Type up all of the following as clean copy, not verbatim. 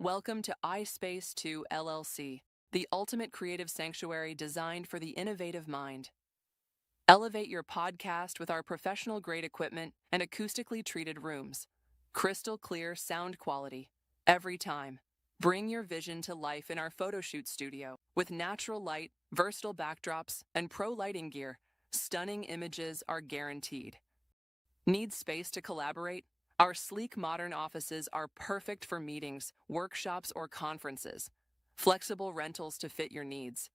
Welcome to iSpace 2 LLC, the ultimate creative sanctuary designed for the innovative mind. Elevate your podcast with our professional-grade equipment and acoustically treated rooms. Crystal clear sound quality every time. Bring your vision to life in our photo shoot studio with natural light, versatile backdrops, and pro lighting gear. Stunning images are guaranteed. Need space to collaborate? Our sleek modern offices are perfect for meetings, workshops, or conferences. Flexible rentals to fit your needs.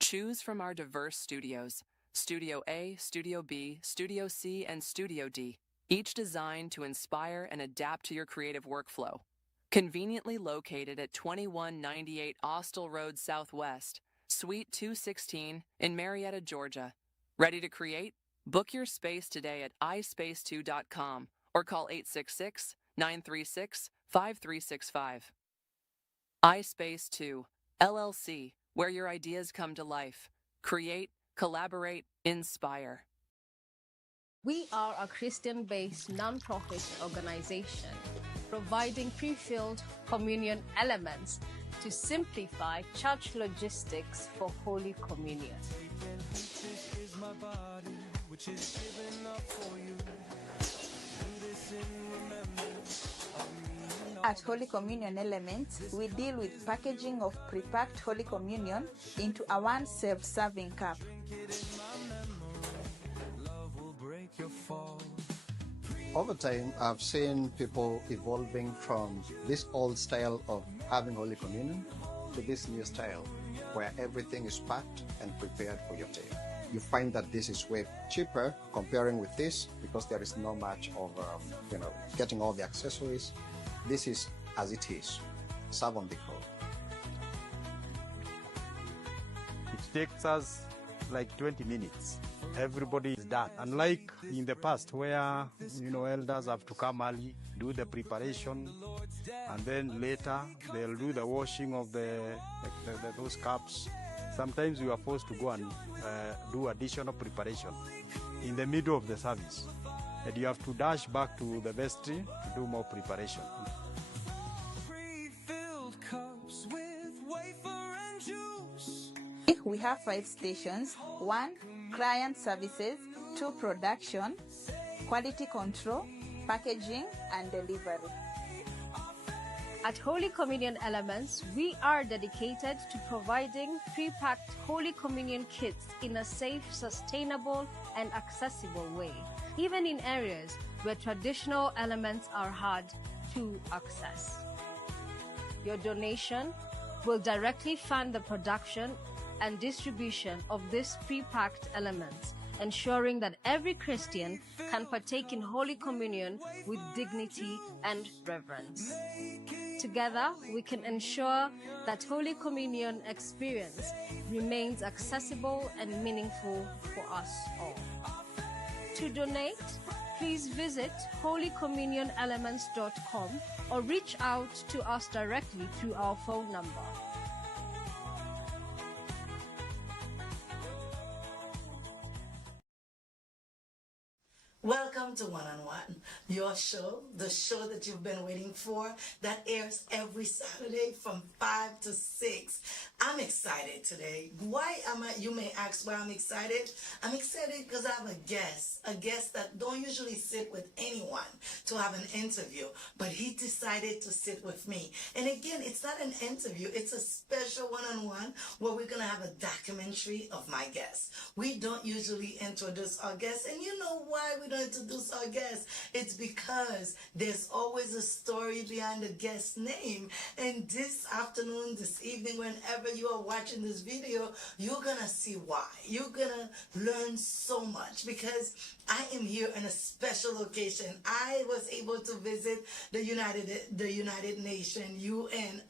Choose from our diverse studios: Studio A, Studio B, Studio C, and Studio D, each designed to inspire and adapt to your creative workflow. Conveniently located at 2198 Austell Road Southwest, Suite 216 in Marietta, Georgia. Ready to create? Book your space today at ispace2.com or call 866-936-5365. iSpace 2, LLC, where your ideas come to life. Create, collaborate, inspire. We are a Christian-based non-profit organization providing pre-filled communion elements to simplify church logistics for Holy Communion. At Holy Communion Elements, we deal with packaging of pre-packed Holy Communion into a one self-serving cup. Over time, I've seen people evolving from this old style of having Holy Communion to this new style where everything is packed and prepared for your table. You find that this is way cheaper comparing with this because there is not much of getting all the accessories. This is as it is. Serve on the go. It takes us like 20 minutes. Everybody is done. Unlike in the past where, elders have to come early, do the preparation, and then later they'll do the washing of those cups. Sometimes we are forced to go and do additional preparation in the middle of the service. And you have to dash back to the vestry to do more preparation. We have 5 stations: 1, client services; 2, production; quality control; packaging, and delivery. At Holy Communion Elements, we are dedicated to providing pre-packed Holy Communion kits in a safe, sustainable, and accessible way, even in areas where traditional elements are hard to access. Your donation will directly fund the production and distribution of these pre-packed elements, ensuring that every Christian can partake in Holy Communion with dignity and reverence. Together, we can ensure that Holy Communion experience remains accessible and meaningful for us all. To donate, please visit holycommunionelements.com or reach out to us directly through our phone number. Welcome to One on One, your show, the show that you've been waiting for, that airs every Saturday from 5 to 6. I'm excited today. Why am I? You may ask why I'm excited. I'm excited because I have a guest that don't usually sit with anyone to have an interview, but he decided to sit with me. And again, it's not an interview, it's a special one-on-one where we're going to have a documentary of my guest. We don't usually introduce our guests, and you know why we don't introduce our guests? It's because there's always a story behind the guest's name. And this afternoon, this evening, whenever you are watching this video, you're gonna see why. You're gonna learn so much because I am here in a special location. I was able to visit the United Nations, UN.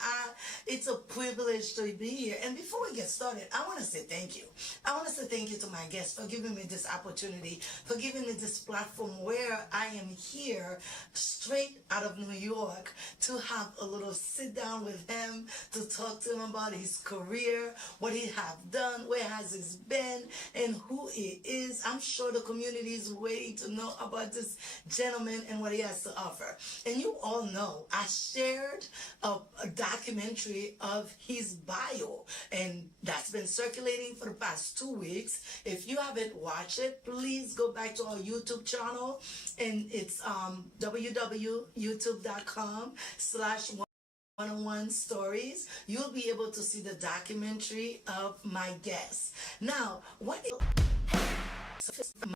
It's a privilege to be here. And before we get started, I want to say thank you. I want to say thank you to my guests for giving me this opportunity, for giving me this platform where I am here straight out of New York to have a little sit down with him, to talk to him about his career, what he have done, where has he been, and who he is. I'm sure the community is waiting to know about this gentleman and what he he has to offer. And you all know I shared a documentary of his bio, and that's been circulating for the past 2 weeks. If you haven't watched it, please go back to our YouTube channel, and it's www.youtube.com/101 stories. You'll be able to see the documentary of my guest. Now, what is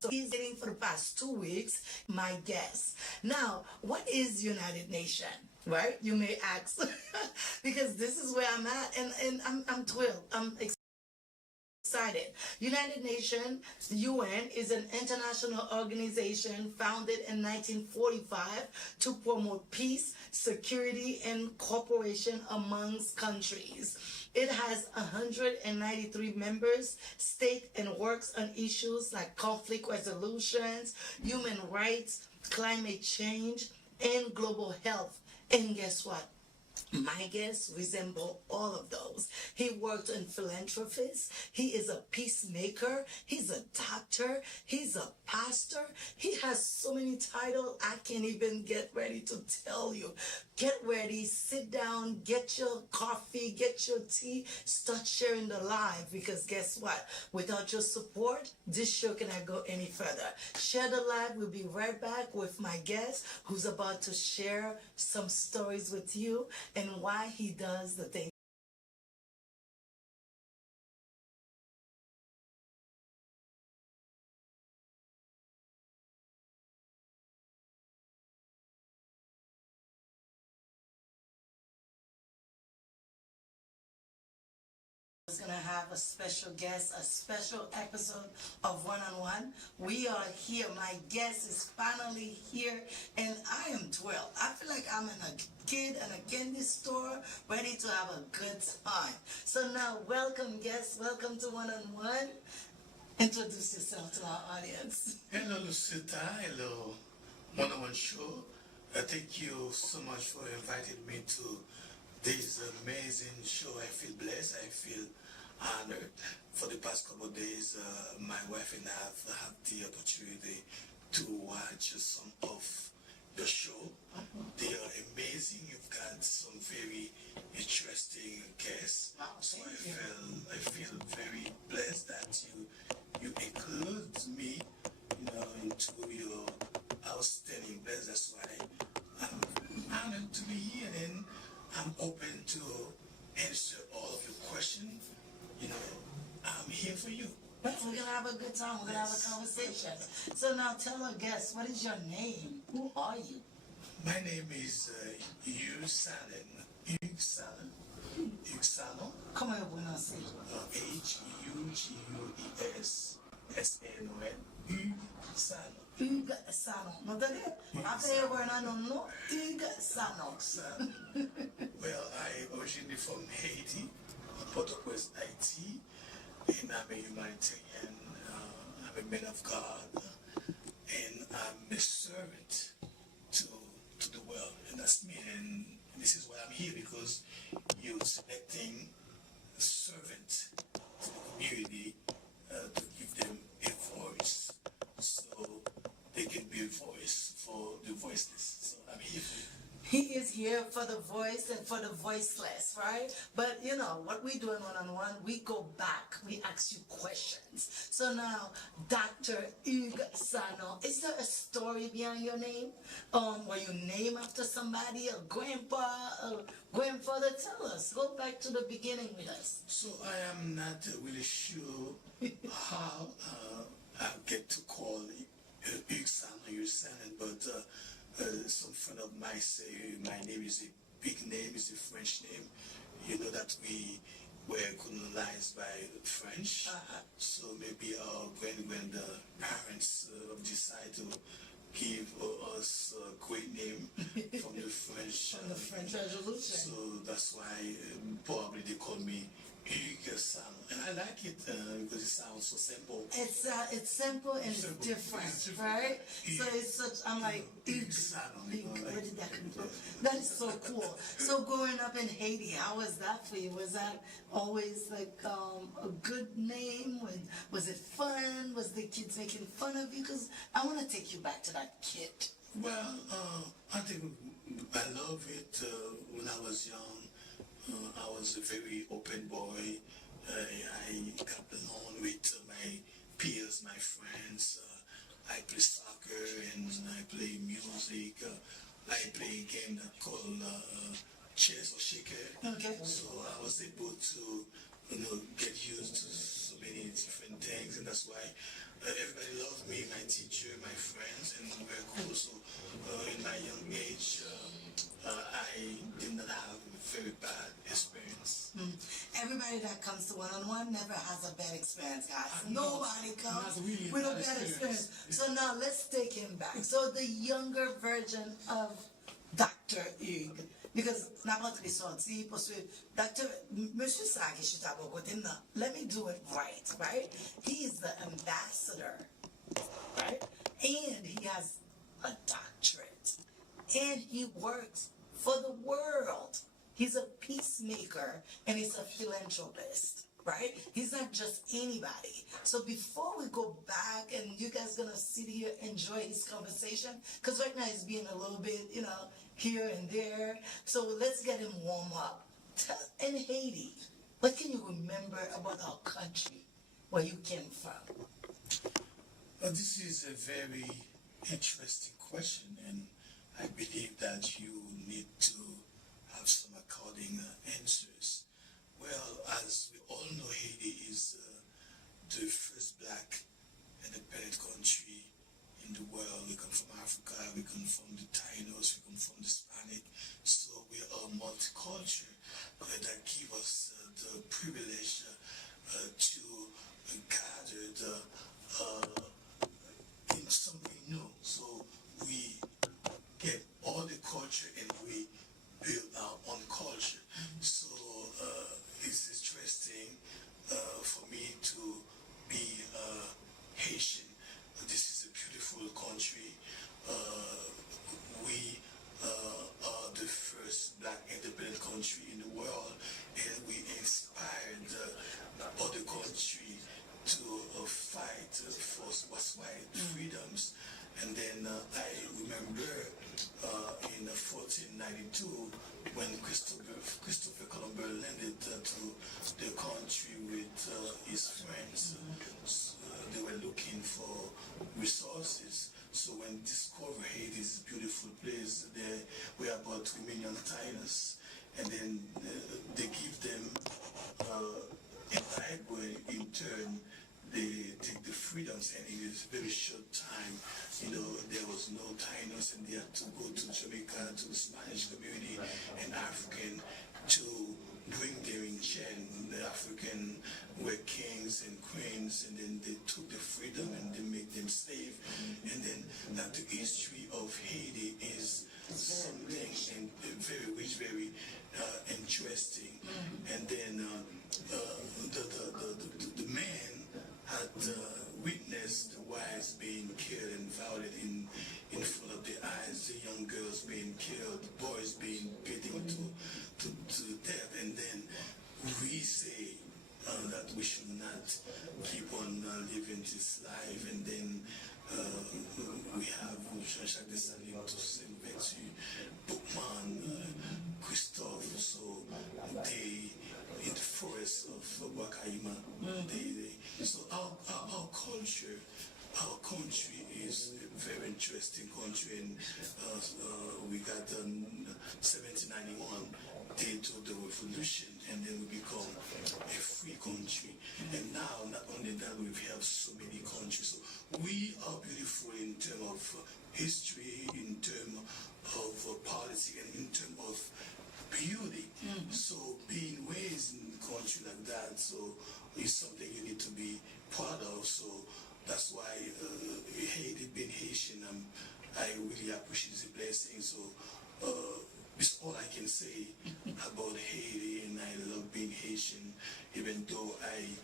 he's getting for the past 2 weeks, my guest. Now, what is United Nation? Right? You may ask. Because this is where I'm at, and I'm thrilled. I'm excited. United Nations, UN, is an international organization founded in 1945 to promote peace, security, and cooperation amongst countries. It has 193 members, state, and works on issues like conflict resolutions, human rights, climate change, and global health. And guess what? My guest resemble all of those. He worked in philanthropist. He is a peacemaker. He's a doctor. He's a pastor. He has so many titles I can't even get ready to tell you. Get ready, sit down, get your coffee, get your tea, start sharing the live, because guess what? Without your support, this show cannot go any further. Share the live. We'll be right back with my guest who's about to share some stories with you and why he does the things. Is going to have a special guest, a special episode of One-on-One. We are here. My guest is finally here, and I am thrilled. I feel like I'm in a kid in a candy store, ready to have a good time. So now, welcome, guests. Welcome to One-on-One. Introduce yourself to our audience. Hello, Lucita. Hello, One-on-One show. Thank you so much for inviting me to this amazing show. I feel blessed. I feel honored. For the past couple of days, my wife and I have had the opportunity to watch some of the show. They are amazing. You've got some very interesting guests. So I feel very blessed that you include me, into your outstanding bless. That's why I'm honored to be here, and I'm open to answer all of your questions. I'm here for you. We're going to have a good time. We're going to have a conversation. So now tell our guests, what is your name? Who are you? My name is Hugues Sanon. Hugues Sanon. Hugues Sanon. Comment vous prononcez? Hugues Sanon. Hugues Sanon. Hugues Sanon. M'entendez? Après, non, Hugues Sanon. Well, I originally from Haiti, Port-au-Prince, Haiti, and I'm a humanitarian. I'm a man of God, and I'm a servant to the world, and that's me. And this is why I'm here, because you're selecting a servant to the community to give them a voice, so they can be a voice for the voiceless. So I'm here for you. He is here for the voice and for the voiceless, right? But what we do in One-on-One, we go back, we ask you questions. So now, Dr. Hugues Sanon, is there a story behind your name? Were you named after somebody, a grandpa, a grandfather? Tell us. Go back to the beginning with us. So I am not really sure how I get to call Hugues Sanon, but some friend of mine say my name is a big name, is a French name. You know that we were colonized by the French, so maybe our grandparents decide to give us a great name from the French. From the French Revolution. So that's why probably they call me Hugues Sanon. And I like it because it sounds so simple. It's simple and it's different, right? So it's such, I'm like, Hugues Sanon. where did that come from? That is so cool. So growing up in Haiti, how was that for you? Was that always like a good name? Was it fun? Was the kids making fun of you? Because I want to take you back to that kid. Well, I think I love it. When I was young, I was a very open boy. I got along with my peers, my friends. I play soccer and I play music. I play a game that called chess or shaker. Okay. So I was able to, get used to so many different things, and that's why everybody loved me, my teacher, my friends, and we were cool. So in my young age, I did not have a very bad experience. Everybody that comes to one-on-one never has a bad experience, guys. Nobody comes really with a bad bad experience. experience. So now let's take him back. So the younger version of Dr. Hugues, because n'importe qui sorti, parce que Dr. Monsieur Saki, je t'ai let me do it right? He is the ambassador, right? And he has a doctorate. And he works for the world. He's a peacemaker and he's a philanthropist, right? He's not just anybody. So before we go back and you guys gonna sit here enjoy his conversation, because right now he's being a little bit, here and there. So let's get him warm up. In Haiti, what can you remember about our country, where you came from? This is a very interesting question, and I believe that you need to have some according answers. Well, as we all know, Haiti is the first black independent country in the world. We come from Africa, we come from the Tainos, we come from the Hispanic, so we are multicultural. That give us the privilege to gather in something new. So we get all the culture and we build our own culture. So it's interesting for me to be Haitian. This is a beautiful country. We are the first black independent country in the world, and we inspired other countries to fight for what's white freedoms. And then I remember in 1492 when Christopher Columbus landed to the country with his friends. They were looking for resources. So when they discovered Haiti's beautiful place, there were about 3 million Taínos, and then they give them a Bible in turn. They take the freedoms, and in a very short time, there was no Taínos, and they had to go to Jamaica, to the Spanish community and African to bring them in chain. The African were kings and queens, and then they took the freedom and they make them slave. And then that the history of Haiti is something and very rich, very interesting. And then the man had witnessed the wives being killed and violated in front of their eyes, the young girls being killed, the boys being beaten to death. And then we say that we should not keep on living this life. And then we have Jean-Jacques Dessalines, Toussaint Louverture, Bookman, Christophe. So they in the forest of Wakaima. So our culture, our country is a very interesting country, and we got 1791 date of the revolution, and then we become a free country. And now, not only that, we have so many countries. So we are beautiful in terms of history, in terms of politics, and in terms of beauty. So being raised in a country like that, so is something you need to be proud of. So that's why Haiti, being Haitian, I really appreciate the blessing. So it's all I can say about Haiti, and I love being Haitian, even though I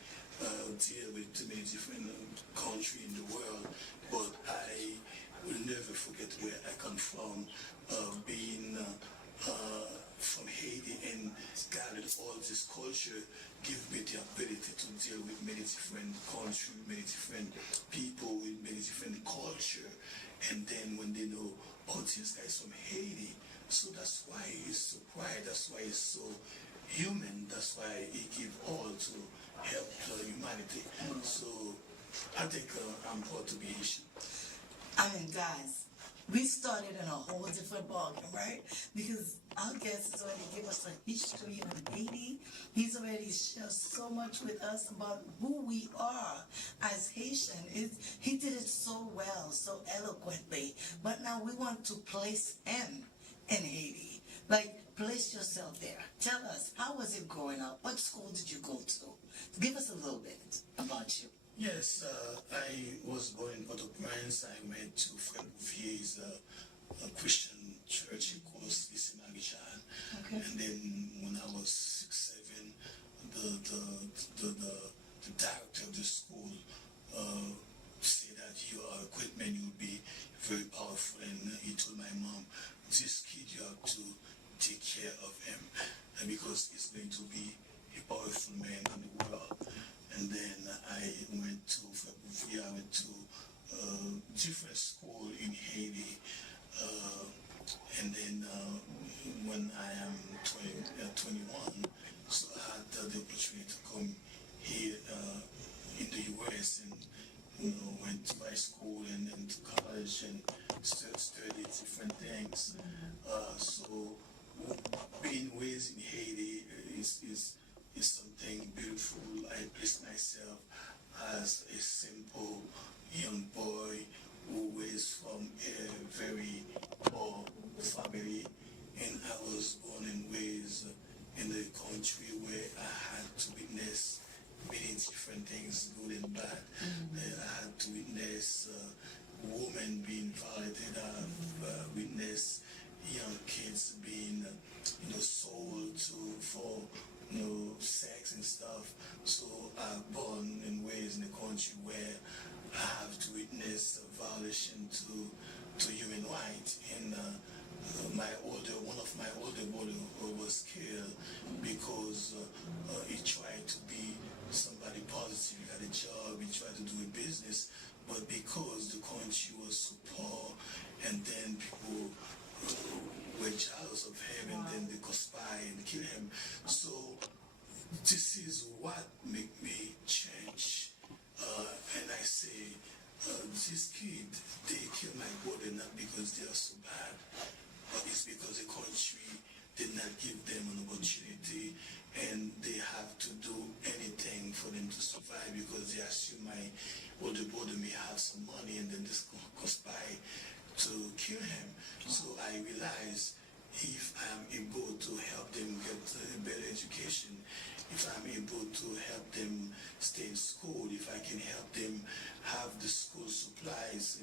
deal with too many different countries in the world. But I will never forget where I come from, being from Haiti, and gathered all this culture, give me the ability to deal with many different countries, many different people with many different culture. And then when they know oh, this guy is from Haiti. So that's why he's so quiet. That's why he's so human. That's why he give all to help humanity. So I think I'm proud to be Haitian. I mean, guys, we started in a whole different ballgame, right? Because our guest has already given us a history of Haiti. He's already shared so much with us about who we are as Haitian. He did it so well, so eloquently. But now we want to place him in Haiti. Like, place yourself there. Tell us, how was it growing up? What school did you go to? Give us a little bit about you. Yes, I was born in Port-au-Prince. I went to Frère Bouvier's a Christian church called Lycée Marie-Jeanne. Okay. And then when I was 6, 7, the director of the school said that your equipment will be very powerful. And he told my mom, this kid, you have to take care of him because he's going to be a powerful man in the world. And then I went to Frère I went to different school in Haiti. And then when I am 21, so I had the opportunity to come here in the U.S. and went to high school and then to college and studied different things. So being raised in Haiti is something beautiful. I place myself as a simple young boy who is from a very poor family, and I was born and raised in a country where I had to witness many different things, good and bad. I had to witness women being violated. I've witnessed young kids being, sold for sex and stuff. So I'm born and raised in a country where I have to witness a violation to human rights. And one of my older brother was killed because he tried to be somebody positive. He had a job, he tried to do a business, but because the country was so poor, and then people were jealous of him, and then they conspire and kill him. So this is what made me change. And I say, this kid, they kill my brother not because they are so bad, but it's because the country did not give them an opportunity, and they have to do anything for them to survive because they assume my older brother may have some money, and then this conspire to kill him. So I realized if I'm able to help them get a better education, if I'm able to help them stay in school, if I can help them have the school supplies,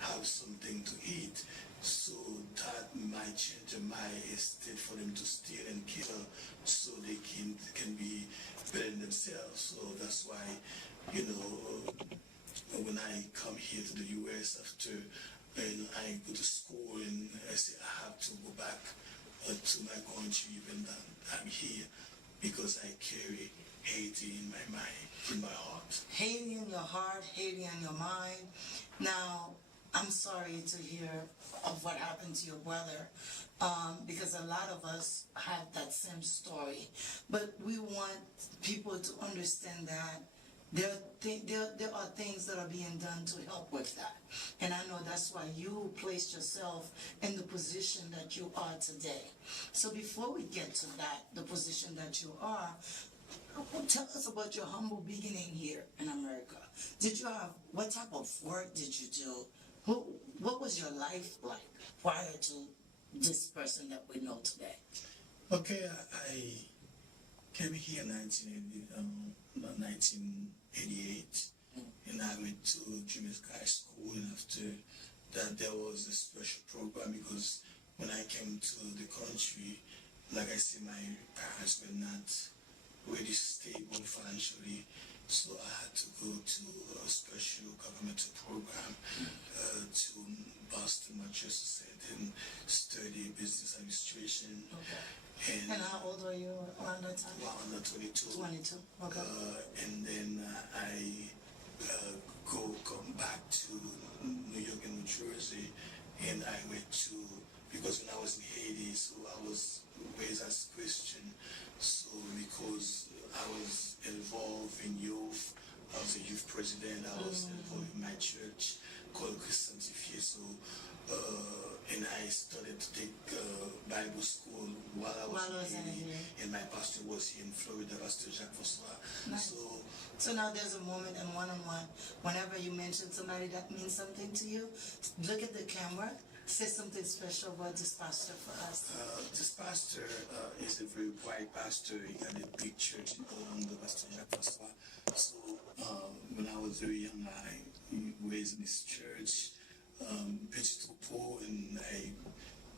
have something to eat, so that might change my estate for them to steal and kill, so they can be better than themselves. So that's why, when I come here to the U.S. after I go to school, and I say I have to go back to my country, even though I'm here, because I carry Haiti in my mind, in my heart. Haiti in your heart, Haiti in your mind. Now, I'm sorry to hear of what happened to your brother, because a lot of us have that same story. But we want people to understand that there are things that are being done to help with that. And I know that's why you placed yourself in the position that you are today. So before we get to that, the position that you are, tell us about your humble beginning here in America. What type of work did you do? What was your life like prior to this person that we know today? Okay, I came here in 1988, and I went to junior high school, and after that there was a special program because when I came to the country, like I said, my parents were not really stable financially, so I had to go to a special governmental program to Boston, Massachusetts, and study business administration. Okay. And how old were you around that time? Around 22. 22, okay. And then I come back to New York and New Jersey, and I went to, because when I was in Haiti, so I was raised as Christian, so because I was involved in youth, I was a youth president, I was involved in my church called Christian Sanctifié, so and I started to take Bible school while I was in Haiti, and my pastor was here in Florida, Pastor Jacques François. Nice. So now there's a moment in one-on-one, whenever you mention somebody that means something to you, look at the camera, say something special about this pastor for us. This pastor is a very bright pastor. He had a big church in Colombia, Pastor Jacques François. So when I was very young, I raised in his church, Petit Troupeau, and I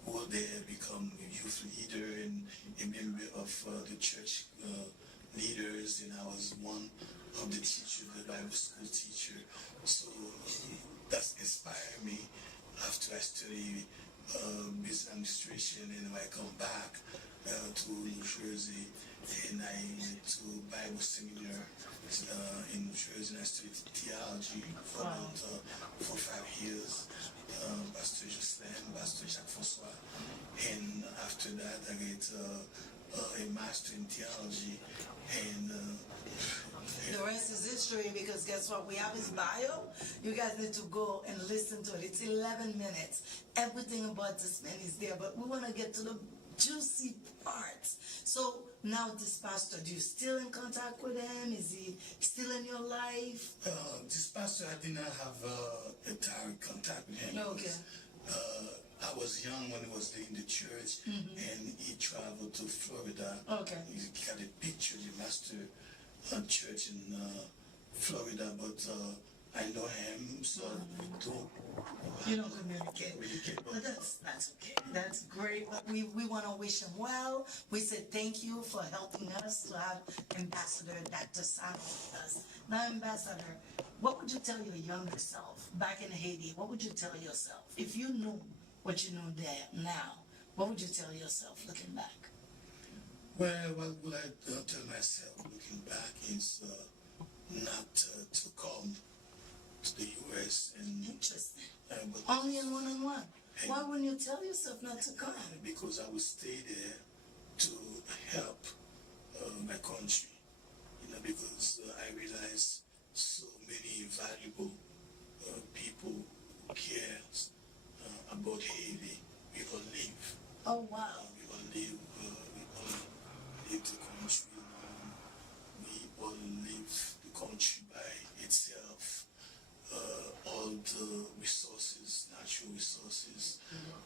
go there, become a youth leader and a member of the church leaders, and I was one of the teachers, the Bible school teacher. So that's inspired me after I study business administration, and when I come back to New Jersey, and I went to Bible seminar in New Jersey, and I studied theology for about 4 or 5 years. Pastor Jocelyn, Pastor Jacques François, and after that I get a master in theology, and the rest is history, because guess what? We have his bio. You guys need to go and listen to it. It's 11 minutes. Everything about this man is there, but we want to get to the juicy parts. So now this pastor, do you still in contact with him? Is he still in your life? This pastor, I did not have a direct contact with him. Okay. I was young when he was in the church, and he traveled to Florida. Okay. He got a big church, a master church in Florida, but I know him, so we don't. You don't communicate. But that's okay. That's great. But we want to wish him well. We said thank you for helping us to have Ambassador Dr. Sanon with us. Now, Ambassador, what would you tell your younger self back in Haiti? What would you tell yourself if you knew what you know there now? What would you tell yourself looking back? Well, what would I tell myself looking back is not to come to the U.S. and Interesting. Only in one-on-one. Why wouldn't you tell yourself not to come? Because I would stay there to help my country. Because I realize so many valuable people who cares about Haiti. We all live. Oh wow. We all live. The country. We all live the country by itself. All the resources, natural resources,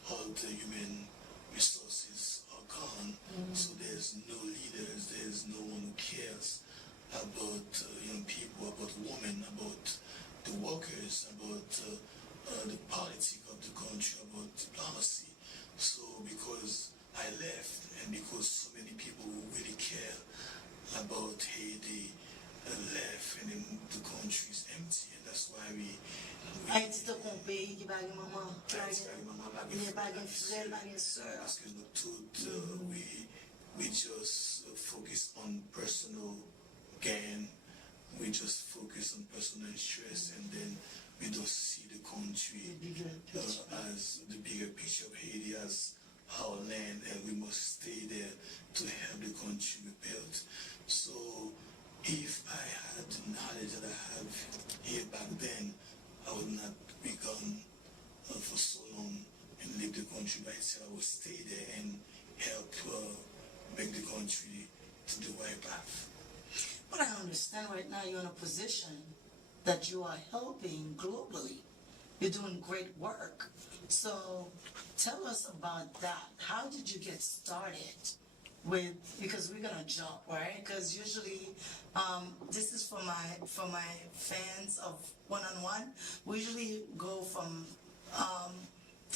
all the human resources are gone. So there's no leaders, there's no one who cares about young people, about women, about the workers, about the politics of the country, about diplomacy. So because I left, and because so many people who really care about Haiti left, and then the country is empty, and that's why we Haïti te kon peyi ki bagay maman, ki bagay frère, bagay sœur. parce que nous toutes, we just focus on personal gain, we just focus on personal interest, and then we don't see the country as the bigger picture of Haiti as our land, and we must stay there to help the country be built. So if I had the knowledge that I have here back then, I would not be gone for so long and leave the country by itself. I would stay there and help bring the country to the right path. But I understand right now you're in a position that you are helping globally. You're doing great work. So tell us about that. How did you get started with, because we're gonna jump, right? Because usually this is for my fans of one-on-one. We usually go from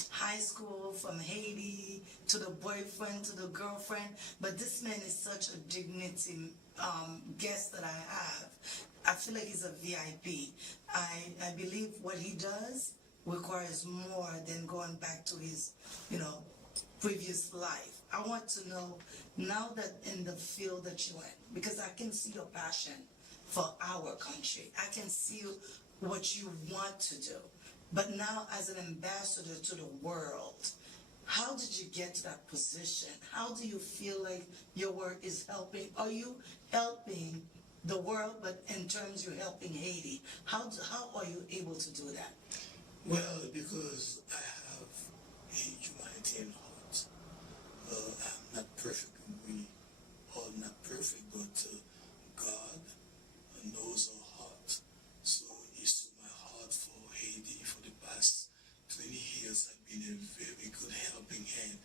high school, from Haiti to the boyfriend to the girlfriend, but this man is such a dignity guest that I have. I feel like he's a VIP. I believe what he does requires more than going back to his, previous life. I want to know, now that in the field that you're in, because I can see your passion for our country. I can see what you want to do. but now as an ambassador to the world, how did you get to that position? How do you feel like your work is helping? Are you helping the world, but in terms you're helping Haiti? How are you able to do that? Well, because I have a humanitarian heart. I'm not perfect, we are not perfect, but God knows our heart. So He saw my heart for Haiti for the past 20 years. I've been a very good helping hand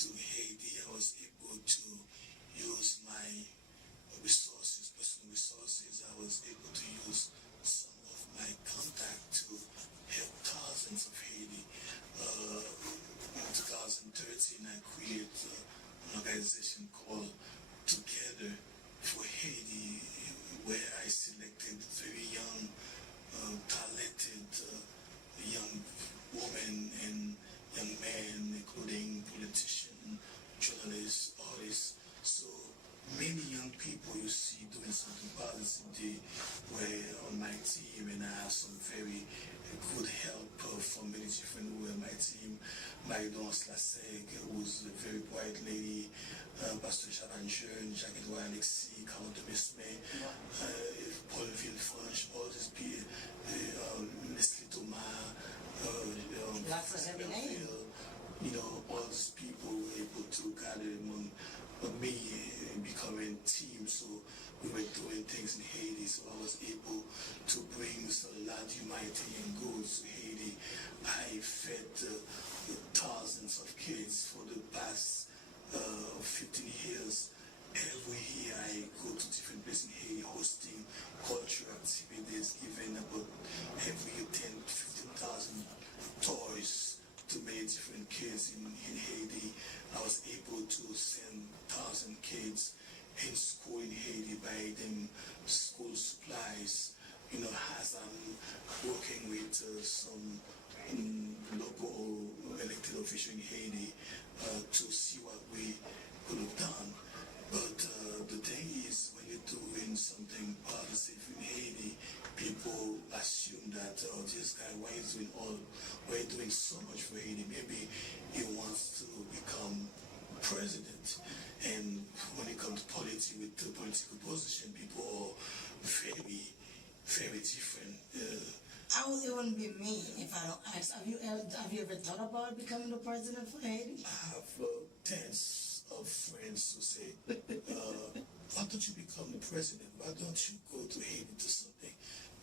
to Haiti. I was able to use my resources, personal resources. I was able to use some of my contact to help thousands of Haiti. In 2013, I created an organization called Together for Haiti, where I selected very young, talented young women and young men, including politicians, journalists, artists. So many young people you see doing something positive. They were on my team, and I have some very good help from many different people on my team. Marie-Dance Laseg, who's a very bright lady, Pastor Sharon Jeune, Jacques Alexis, Carol de Mesme, Paul Villefranche, all these people, Leslie Thomas, you know, all these people were able to gather among me and become a team. So we were doing things in Haiti, so I was able to bring a lot of humanitarian goods to Haiti. I fed thousands of kids for the past 15 years. Every year I go to different places in Haiti hosting cultural activities, giving about every year 10,000 to 15,000 toys to many different kids in Haiti. I was able to send 1,000 kids in school in Haiti, buy them school supplies. You know, as I'm working with some local elected officials in Haiti to see what we could have done. But the thing is, when you're doing something positive in Haiti, people assume that, oh, this guy, why is doing so much for Haiti? Maybe he wants to become president. And when it comes to politics, with the political position, people are very, very different. I would even be me if I don't ask. Have you ever thought about becoming the president for Haiti? I have tens of friends who say, why don't you become the president? Why don't you go to Haiti to something?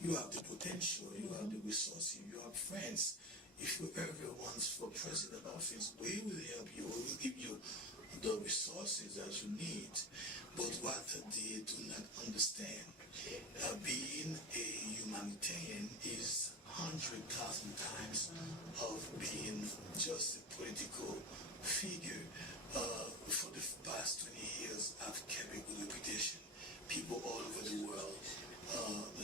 You have the potential, you have the resources, you have friends. If you ever want for president office, we will help you, we will give you the resources that you need. But what they do not understand, being a humanitarian is 100,000 times of being just a political figure. For the past 20 years, I've kept a good reputation. People all over the world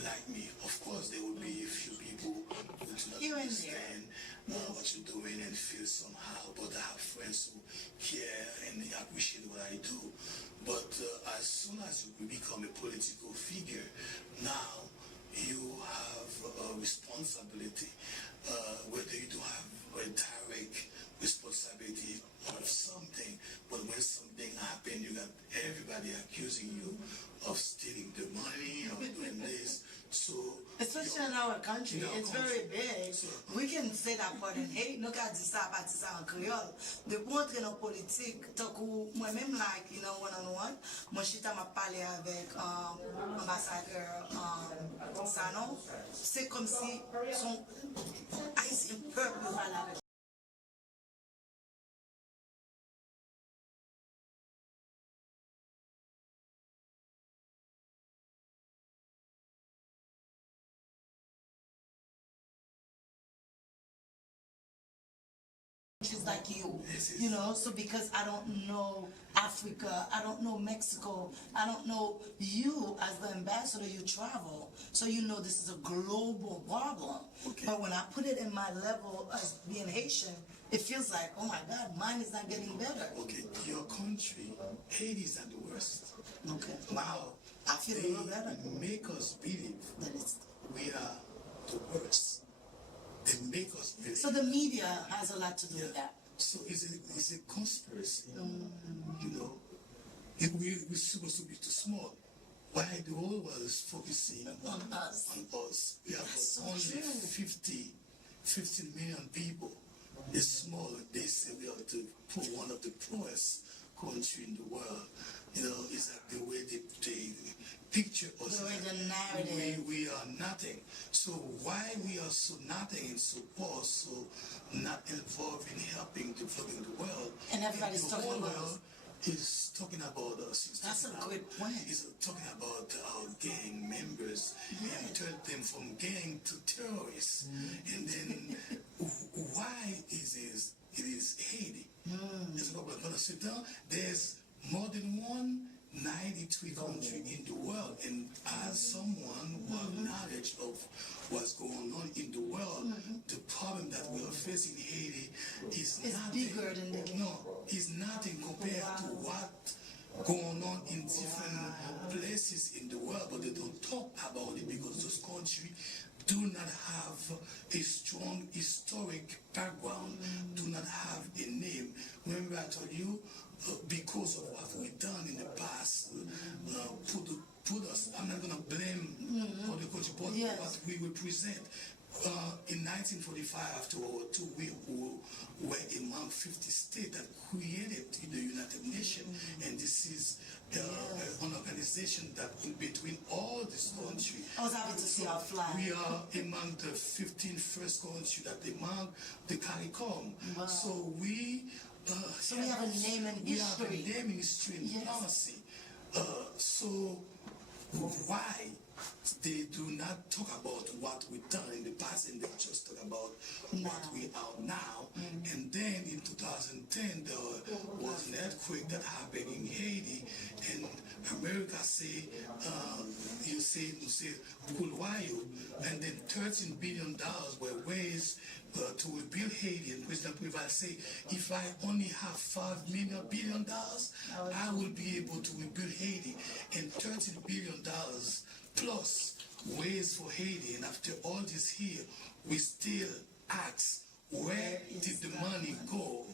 like me. Of course, there will be a few people who do not understand what you're doing and feel somehow, but I have friends who care and they appreciate what I do. But as soon as you become a political figure, now you have a responsibility, whether you do have a direct responsibility of something, but when something happens, you got everybody accusing you of stealing the money or doing this. So especially in our country, it's very big. So, we can say that part in Haiti. Nous ka di ça, pas di ça en créole. De pour entrer dans politique, tant que moi-même like, you know, one-on-one, moi chita m'a parlé avec ambassadeur Sanon. C'est comme si son haïtien peuple parlait avec. Just like you know, so because I don't know Africa, I don't know Mexico, I don't know you as the ambassador, you travel, so you know this is a global problem. Okay. But when I put it in my level as being Haitian, it feels like, oh my God, mine is not getting better. Okay, your country, Haiti is not the worst. Okay. Wow. I feel a little better. Make us believe that we are the worst. They make us believe. So the media has a lot to do with that. So it's a conspiracy. You know, we're supposed to be too small. Why the whole world is focusing On us. We have That's so only true. 15 million people. It's small. They say we are one of the poorest country in the world. You know, it's like the way they picture us. The way the narrative. We are nothing. So why we are so nothing and so poor, so not involved in helping developing the world? And everybody's the talking whole about world is talking about us. That's a good point. It's talking about our gang members and turn them from gang to terrorists. And then why is Haiti? It's not going to sit down. There's more than 193 countries in the world, and as someone who has knowledge of what's going on in the world, the problem that we are facing in Haiti is It's nothing. bigger than the No, it's nothing compared to what going on in different places in the world, but they don't talk about it because those countries do not have a strong historic background, do not have a name. Remember I told you, because of what we've done in the past, put us, I'm not going to blame other countries, but what we represent. In 1945, after World War II, we were among 50 states that created the United Nations, and this is an organization that in between all these countries. I was happy to see our flag. We are among the 15 first countries that among the CARICOM. Wow. So we have a name and we have a history. name and history and diplomacy. So why they do not talk about what we've done in the past, and they just talk about what we are now? And then in 2010 there was an earthquake that happened in Haiti, and America say you say Kulwayo, and then $13 billion were raised to rebuild Haiti. And President Preval say, if I only have $5 billion, I will be able to rebuild Haiti. And $13 billion plus ways for Haiti. And after all this here, we still ask, where did the money go?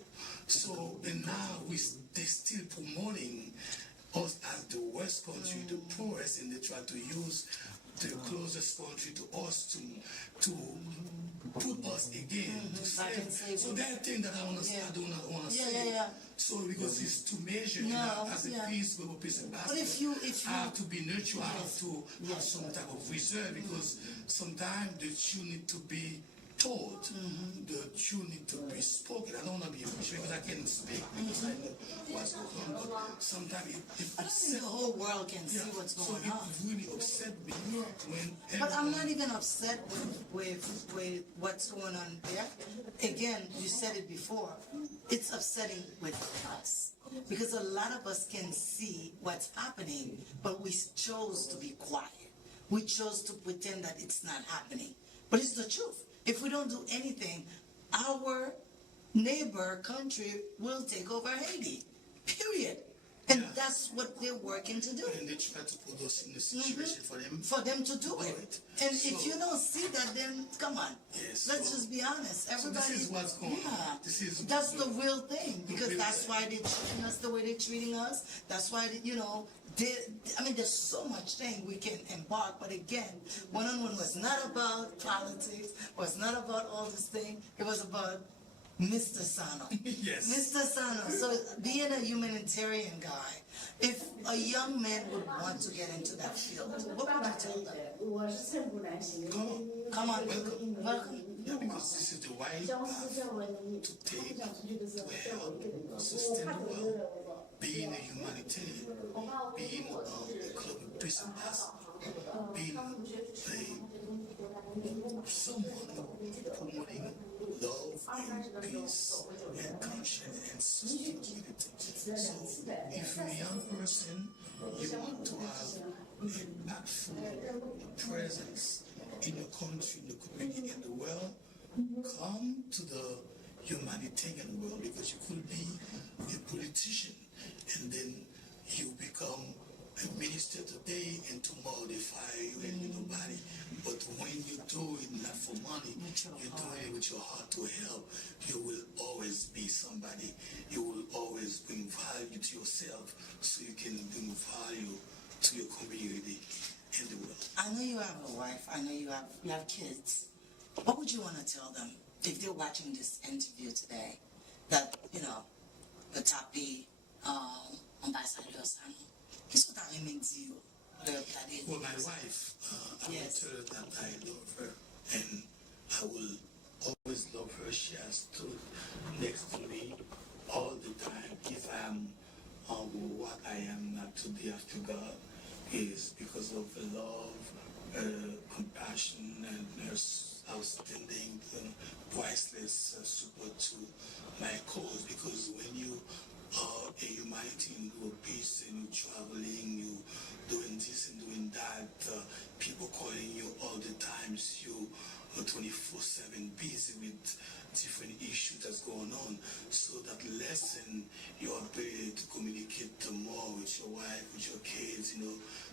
So, and now they still promoting us as the worst country, the poorest, and they try to use the closest country to us to put us again to slave. So that thing that I don't want to say. So because it's to measure as a peace, global peace ambassador. But if you I have to be neutral, I have to have some type of reserve, because sometimes the truth need to be told, the truth need to be spoken. I don't want to be a preacher because I can't speak because I know what's going on. But sometimes it I don't think the whole world can see what's going on. So it really upset me when. But I'm not even upset with what's going on there. Again, you said it before. It's upsetting with us because a lot of us can see what's happening, but we chose to be quiet. We chose to pretend that it's not happening. But it's the truth. If we don't do anything, our neighbor country will take over Haiti. Period. And that's what they're working to do. And they try to put us in a situation for them to do it. And if you don't see that, then come on. Let's just be honest. Everybody. So this is what's going on. That's the real thing, because that's why they're treating us the way they're treating us. That's why there's so much thing we can embark, but again, one-on-one was not about politics, was not about all this thing. It was about Mr. Sanon. Yes. Mr. Sanon. So being a humanitarian guy, if a young man would want to get into that field, what would you tell them? Come on. Welcome. Yeah, because this is the right path to take to help sustain the world. Being a humanitarian, being a global peace ambassador, being someone promoting love and peace and conscience and sustainability. So if you're a young person, you want to have an impactful presence in your country, in the community, in the world, come to the humanitarian world, because you could be a politician and then you become minister today and tomorrow they fire you and you nobody. But when you do it not for money, you do it with your heart to help, you will always be somebody. You will always bring value to yourself so you can bring value to your community and the world. I know you have a wife. I know you have kids. What would you want to tell them if they're watching this interview today? That the tapi ambassador Sanon. Qu'est-ce que tu as aimé dire? Well, my wife, I will tell her that I love her and I will always love her. She has stood next to me all the time. If I'm what I am not today after God is because of the love, compassion, and her outstanding, priceless support to my cause. Because when you are a humanity, you are peace, and you're traveling, you doing this and doing that, people calling you all the times, you are 24/7 busy with different issues that's going on, so that lessen your ability to communicate more with your wife, with your kids,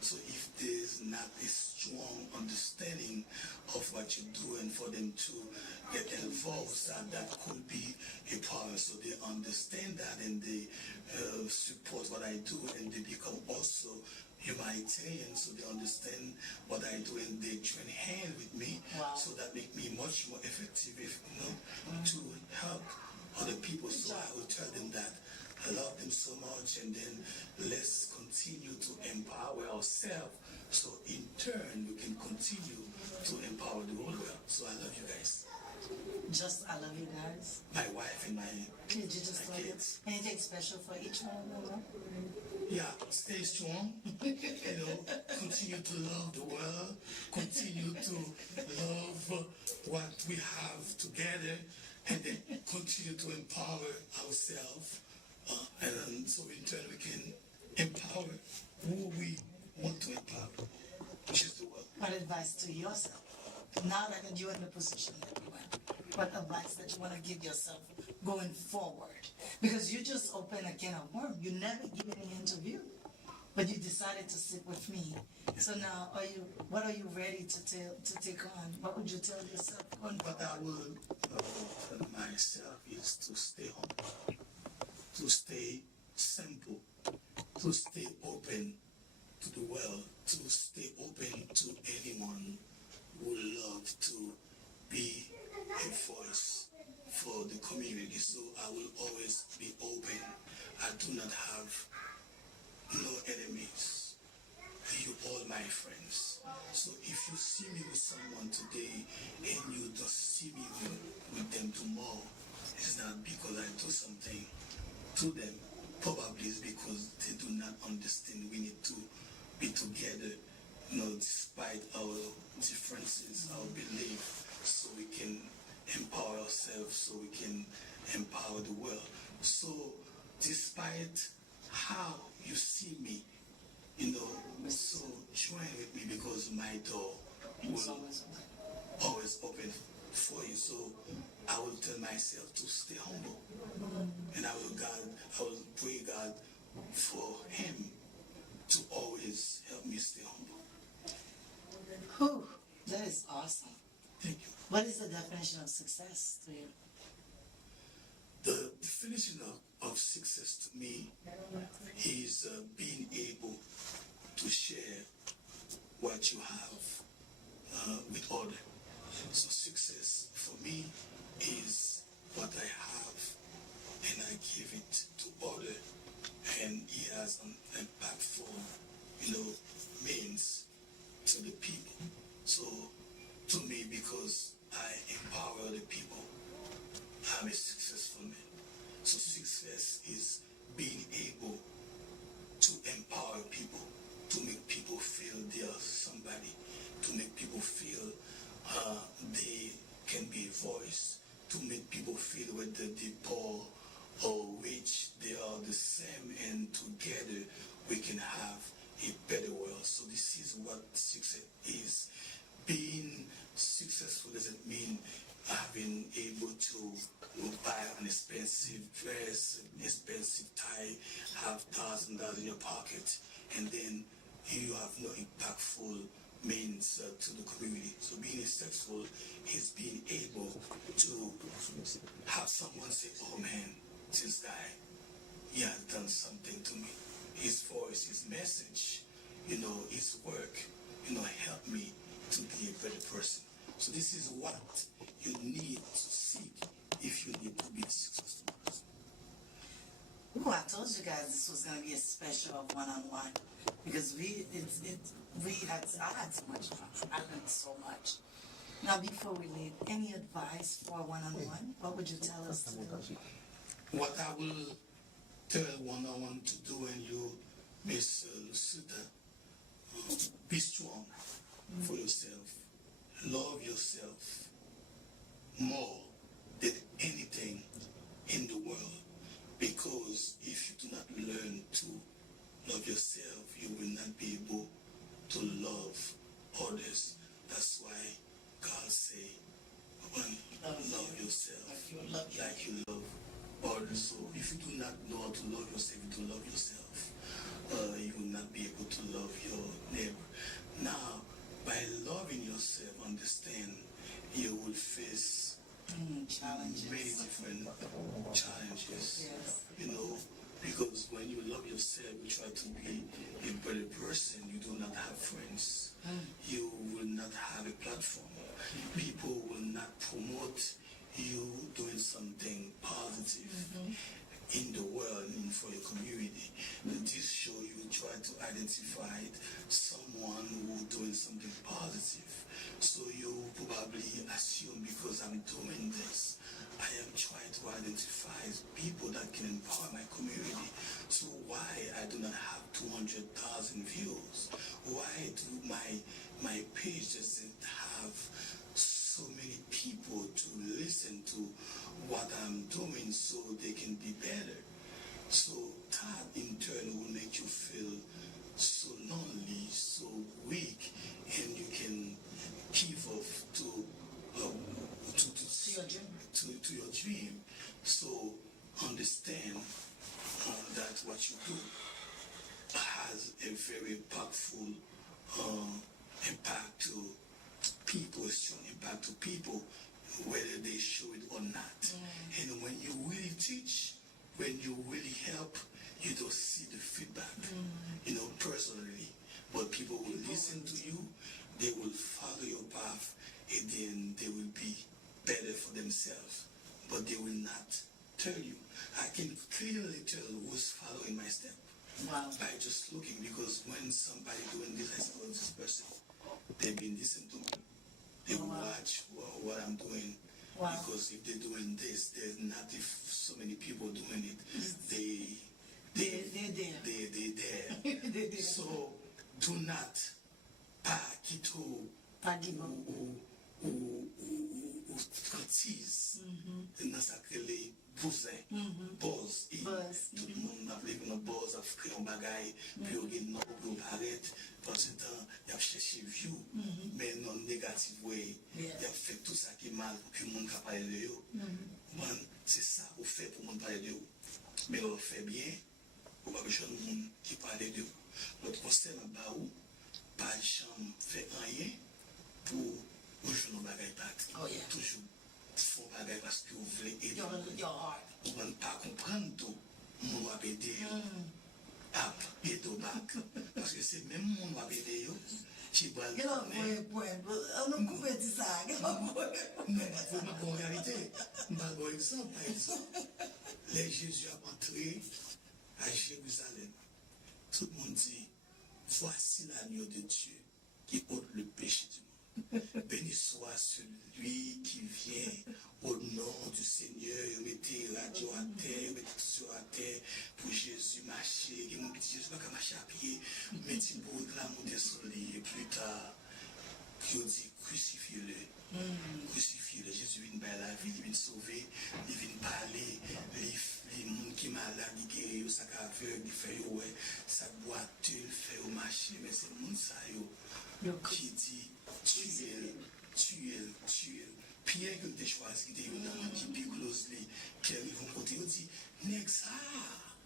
So if there's not a strong understanding of what you're doing for them to get involved, that could be a problem. So they understand that and they support what I do and they become also humanitarian, so they understand what I do and they join hand with me. Wow. So that make me much more effective, to help other people. So I will tell them that I love them so much, and then let's continue to empower ourselves. So in turn, we can continue to empower the whole world. So I love you guys. Just I love you guys. My wife and my Kids, you just my love kids. it. Anything special for each one of them? Yeah, stay strong. Continue to love the world. Continue to love what we have together, and then continue to empower ourselves. And so in turn we can empower who we want to empower, which is the world. What advice to yourself? Now that you're in the position that you are, what advice that you want to give yourself going forward? Because you just opened a can of worms. You never given an interview, but you decided to sit with me. So now, what are you ready to take on? What would you tell yourself going What forward? I will tell myself is to stay humble, to stay simple, to stay open to the world, to stay open to anyone who would love to be a voice for the community. So I will always be open. I do not have no enemies. You all my friends. So if you see me with someone today and you don't see me with them tomorrow, it's not because I do something to them. Probably it's because they do not understand we need to be together, despite our differences, our belief, so we can empower ourselves, so we can empower the world. So despite how you see me, so join with me, because my door will always open for you. So I will tell myself to stay humble, and I will pray God for him to always help me stay humble. Whew, that is awesome. Thank you. What is the definition of success to you? The definition of success to me is being able to share what you have with others. So success for me is what I have and I give it to others, and it has an impactful, means to the people. So to me, because I empower the people, I'm a successful man. So success is being able to empower people, to make people feel they are somebody, to make people feel they can be a voice, to make people feel whether they poor or rich, they are the same, and together we can have a better world. So this is what success is. Being successful doesn't mean having able to buy an expensive dress, an expensive tie, have $1,000 in your pocket. and then you have no impactful means to the community. So being successful is being able to have someone say, oh man, this guy, he has done something to me. His voice, his message, his work, helped me to be a better person. So this is what you need to seek if you need to be a successful person. Ooh, I told you guys this was going to be a special one-on-one because I had so much fun. I learned so much. Now, before we leave, any advice for one-on-one? What would you tell us to do? What I will tell one-on-one to do, and you, Miss Lucida, be strong for yourself. Love yourself more than anything in the world. Because if you do not learn to love yourself, you will not be able to love others. That's why God say, love yourself like you love others. So if you do not know how to love yourself, you don't love yourself, you will not be able to love your neighbor. Now, by loving yourself, understand you will face challenges. Many different challenges. Yes. Because when you love yourself, you try to be a better person, you do not have friends. You will not have a platform. People will not promote you doing something positive in the world and for your community. This show you try to identify someone who doing something positive. So you probably assume because I'm doing this, I am trying to identify people that can empower my community. So why I do not have 200,000 views? Why do my page doesn't have so many people to listen to what I'm doing so they can be better? So that in turn will make you feel so lonely, so weak, and you can give off to your dream. So understand that what you do has a very impactful impact to people, a strong impact to people, whether they show it or not. And when you really teach, when you really help, you don't see the feedback, personally. But people will listen to you, they will follow your path, and then they will be better for themselves. But they will not tell you. I can clearly tell who's following my step. Wow. By just looking, because when somebody doing this, I say, oh, this person, they've been listening to me. They will watch what I'm doing. Wow. Because if they're doing this, there's not if so many people doing it. They're there. They're there. So do not critise dans sa les buzz. Tout le monde a appelé une buzz, a fait un bagay, puis on gagne non pour arrêter. Pendant ce temps, il a cherché view, mais non négatif way. Il a fait tout ça qui est mal pour que le monde parle de eux. C'est ça qu'on fait pour le monde parler de eux. Mais on fait bien, on va besoin de monde qui parle de eux. Notre conseil en bas où, pas de chambre fait rien pour jouer nos bagailles pas. Toujours font bagaille parce que vous voulez aider. Vous ne pas comprendre tout, mon va aider. Et au bac. Parce que c'est même mon va aider. Qui va le faire. On coupe ça. Mais en réalité, par exemple, les Jésus a entré à Jérusalem. Tout le monde dit, voici l'agneau de Dieu qui ôte le péché du monde. Béni soit celui qui vient au nom du Seigneur. Mettez radio à terre, mettez tout sur à terre pour Jésus marcher. Il m'a dit Jésus va marcher à pied. Mettez pour la monter sur lui. Et plus tard, il dit crucifiez-le. Crucifiez-le. Jésus vient par la vie, il vient sauver, il vient parler. Les gens qui sont malades, ils guérissent, ça aveugle, ils font ouais, ça boiteux, ils font marcher. Mais c'est le monde ça qui dit tuez-le. Pierre que tu choisi, qui est closely, Pierre, ils vont côté, ils disent, n'est-ce ça?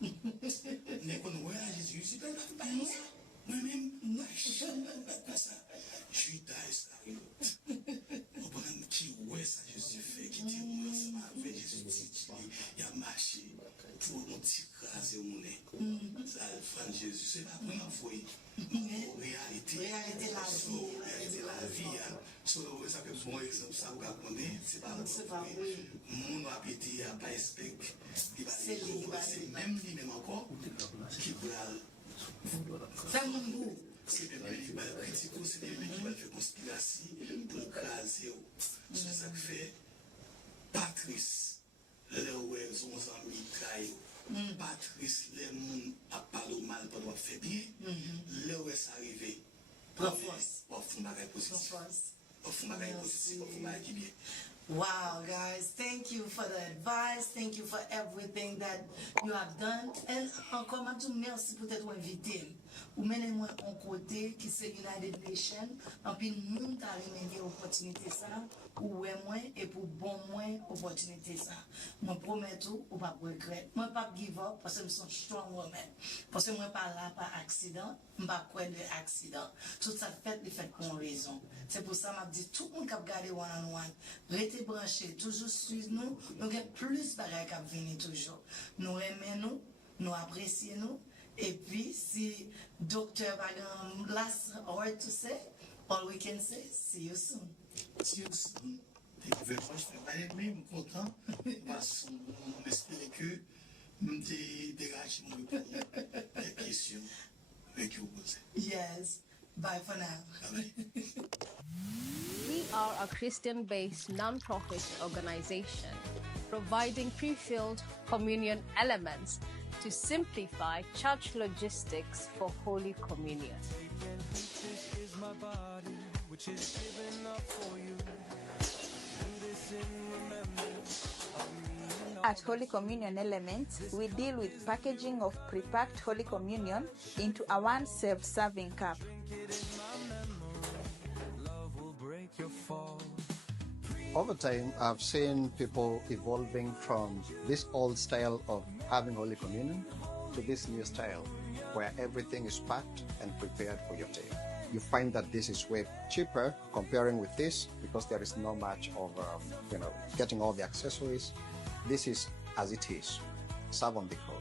N'est-ce qu'on voit Jésus tu sais pas ça. Moi-même, moi, je suis pas ça. Je suis ça. Au bon qui ouais ça Jésus fait, qui dit moi ensemble avec Jésus dit il a marché pour nous tirer au nez. Ça fan Jésus, c'est pas pour la foi. Réalité la vie. So ça que bon exemple ça vous connaissez, c'est pas mon appétit à pas expect. C'est même lui-même encore qui va Fais mon goût. c'est des mecs qui va critiquer, c'est des mecs qui va faire conspiration pour écraser. C'est ça que fait Patrice, les ouais, son ami trahi. Patrice, les gens a parlé mal pour faire bien. Les ouais, ça arrive. Pour faire ma positive. Pour faire ma positive, pour faire ma bien. Wow, guys, thank you for the advice. Thank you for everything that you have done. And encore, je vous merci pour être invité. Ou menez-moi en côté qui c'est United Nations. En puis, nous avons une opportunité ça. Ou moi et pour bon moi opportunité ça. Moi promets tout ou pas regret. Moi pas give up parce que je suis strong woman. Parce que moi pas là par accident, je pas quoi de accident. Tout ça fait pour une raison. C'est pour ça que je dis tout le monde qui a regardé one on one, restez branchés, toujours suivre nous, nous avons plus de bagages qui venir toujours. Nous aimons nous apprécions nous. Et puis si docteur va last word to say, all we can say, see you soon. Si aussi, vraiment, je suis même content parce qu'on espère que nous dégagé les questions que vous posez. Yes. Bye for now. Bye. We are a Christian-based non-profit organization providing pre-filled communion elements to simplify church logistics for Holy Communion. At Holy Communion Elements, we deal with packaging of pre-packed Holy Communion into a one self-serving cup. Over time, I've seen people evolving from this old style of having Holy Communion to this new style where everything is packed and prepared for your table. You find that this is way cheaper comparing with this because there is no much of, getting all the accessories. This is as it is, serve on the go.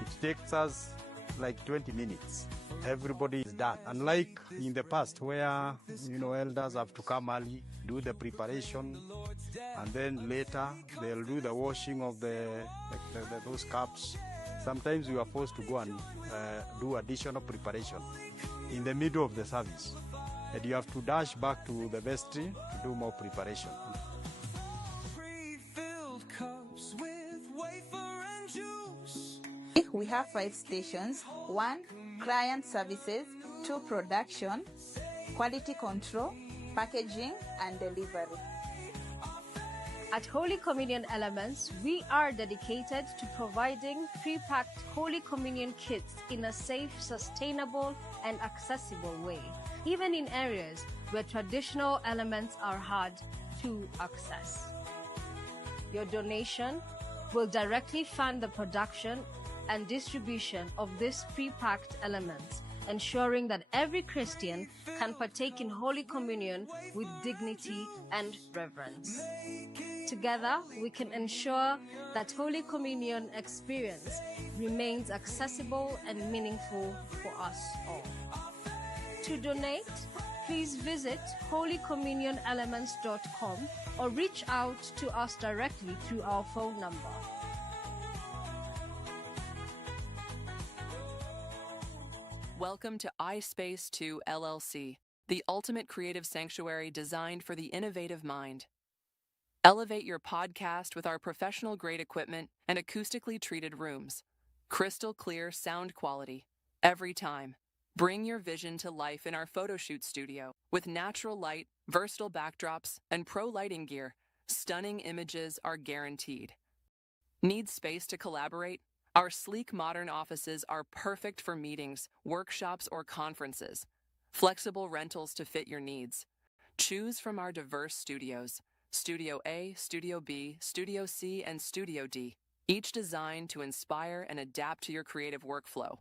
It takes us like 20 minutes. Everybody is done. Unlike in the past where, elders have to come early, do the preparation, and then later they'll do the washing of those cups. Sometimes we are forced to go and do additional preparation in the middle of the service. And you have to dash back to the vestry to do more preparation. We have 5 stations: 1, client services; 2, production; quality control; packaging and delivery. At Holy Communion Elements, we are dedicated to providing pre-packed Holy Communion kits in a safe, sustainable, and accessible way, even in areas where traditional elements are hard to access. Your donation will directly fund the production and distribution of these pre-packed elements, ensuring that every Christian can partake in Holy Communion with dignity and reverence. Together, we can ensure that Holy Communion experience remains accessible and meaningful for us all. To donate, please visit holycommunionelements.com or reach out to us directly through our phone number. Welcome to iSpace 2 LLC, the ultimate creative sanctuary designed for the innovative mind. Elevate your podcast with our professional-grade equipment and acoustically treated rooms. Crystal clear sound quality, every time. Bring your vision to life in our photo shoot studio with natural light, versatile backdrops, and pro lighting gear. Stunning images are guaranteed. Need space to collaborate? Our sleek modern offices are perfect for meetings, workshops, or conferences. Flexible rentals to fit your needs. Choose from our diverse studios: Studio A, Studio B, Studio C, and Studio D. each designed to inspire and adapt to your creative workflow.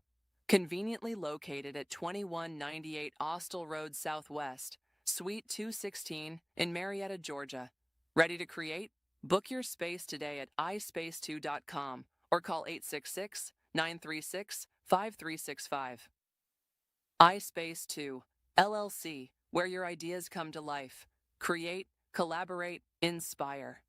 Conveniently located at 2198 Austell Road Southwest, Suite 216 in Marietta, Georgia. Ready to create? Book your space today at ispace2.com or call 866 936 5365. iSpace 2, LLC, where your ideas come to life. Create, collaborate, inspire.